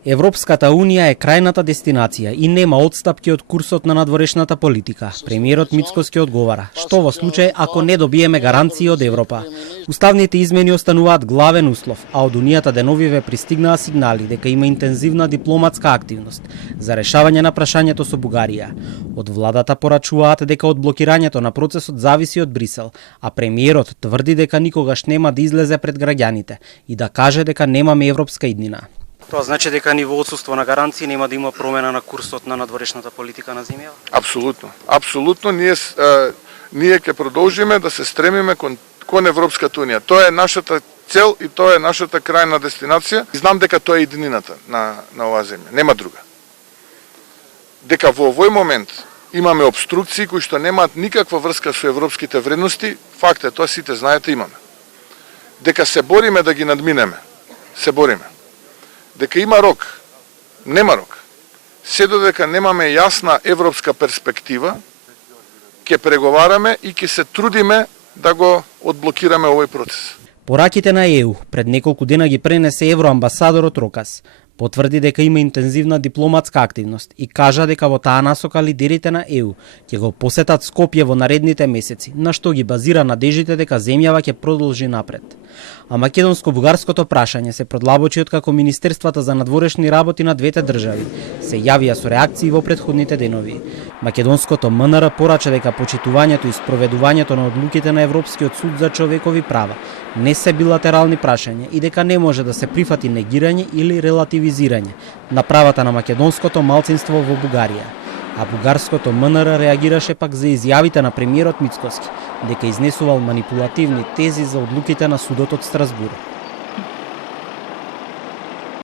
Европската Унија е крајната дестинација и нема отстапки од курсот на надворешната политика. Премиерот Мицкоски одговара: што во случај ако не добиеме гаранции од Европа? Уставните измени остануваат главен услов, а од Унијата деновиве пристигнаа сигнали дека има интензивна дипломатска активност за решавање на прашањето со Бугарија. Од владата порачуваат дека од блокирањето на процесот зависи од Брисел, а премиерот тврди дека никогаш нема да излезе пред граѓаните и да каже дека немаме европска иднина. Тоа значи дека ни во отсуство на гаранции нема да има промена на курсот на надворешната политика на земјава? Апсолутно. Апсолутно ние ќе продолжиме да се стремиме кон Европската Унија. Тоа е нашата цел и тоа е нашата крајна дестинација. Знам дека тоа е иднината на оваа земја, нема друга. Дека во овој момент имаме обструкции кои што немаат никаква врска со европските вредности, факт е, тоа сите знаете, имаме. Дека се бориме да ги надминеме, се бориме. Дека има рок, нема рок. Се додека немаме јасна европска перспектива, ќе преговараме и ќе се трудиме да го одблокираме овој процес. Пораките на ЕУ пред неколку дена ги пренесе евроамбасадорот Рокас. Потврди дека има интензивна дипломатска активност и кажа дека во таа насока лидерите на ЕУ ќе го посетат Скопје во наредните месеци, на што ги базира надежите дека земјава ќе продолжи напред. А македонско-бугарското прашање се продлабочи откако Министерствата за надворешни работи на двете држави се јавија со реакции во претходните денови. Македонското МНР порача дека почитувањето и спроведувањето на одлуките на Европскиот суд за човекови права не се билатерални прашања и дека не може да се прифати негирање или релативизирање на правата на македонското малцинство во Бугарија. А бугарското МНР реагираше пак за изјавите на премиерот Мицкоски дека изнесувал манипулативни тези за одлуките на судот од Страсбур.